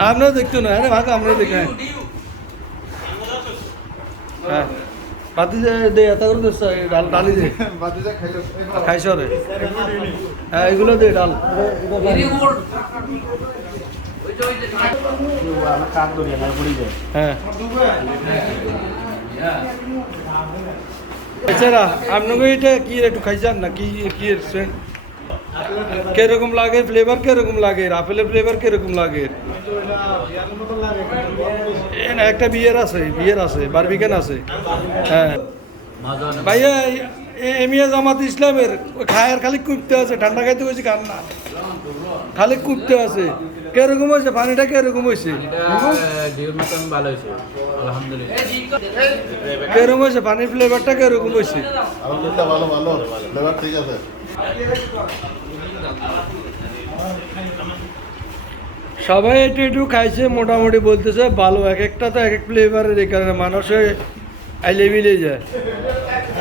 আপনারা দেখতো না আরে ভাগ আমরা দেখেন হ্যাঁ পাতি দে এত করে দিস ডাল ডালি দে খাইছ রে হ্যাঁ এগুলো দে ডাল হ্যাঁ এছাড়া আপনাকে এটা কি একটু খাইছেন না কি কি কিরকম লাগে ফ্লেভার কিরকম লাগে আপেলের ফ্লেভার কিরকম লাগে একটা বিয়ের আছে বারবিকান আছে হ্যাঁ ভাইয়া এমিয়া জামাত ইসলামের খায়ের খালি কুপতে আছে ঠান্ডা খাইতে গেছি খান না খালি কুপতে আছে কিরকম হয়েছে পানিটা কিরকম হয়েছে কিরকম হয়েছে পানির ফ্লেভারটা কিরকম হয়েছে সবাই একটু একটু খাইছে মোটামুটি বলতেছে ভালো এক একটা তো এক এক ফ্লেভারের এই কারণে মানুষে আইলে মিলে যায়